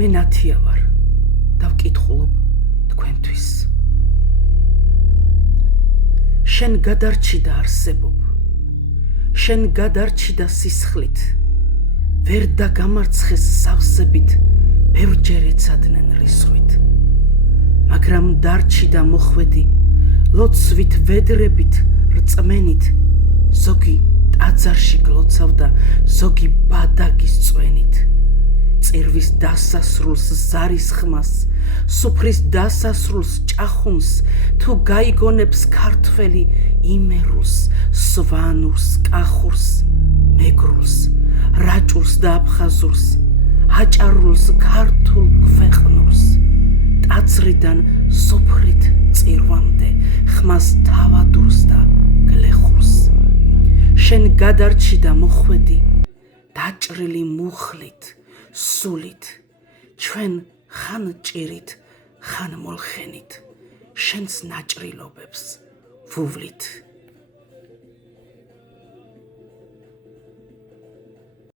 მე ნათია ვარ და ვკითხულობ თქვენთვის. შენ გადარჩი და არსებობ, შენ გადარჩი და სისხლით, ვერ დაგამარცხეს სავსებით, ბევრჯერ ეცადნენ რისხვით. მაგრამ დარჩი და მოხვედი, ლოცვით ვედრებით, რწმენით, ზოგი ტაძარში გლოცავდა, ზოგი ბადაგის წვენით. წირვის დასასრულს ზარის ხმას, სუფრის დასასრულს ჭახუნს, თუ გაიგონებს ქართველი იმერულს, სვანურს, კახურს, მეგრულს, რაჭურს და აფხაზურს, აჭარულს, ქართულ ქვეყნურს, ტაძრიდან სუფრით წირვამდე, ხმას თავადურს და გლეხურს. შენ გადარჩი და მოხვედი, დაჭრილი მუხლით, სულით, ჩვენ ხან ჭირით, ხან მოლხენით, შენს ნაჭრილობებს ვუვლით.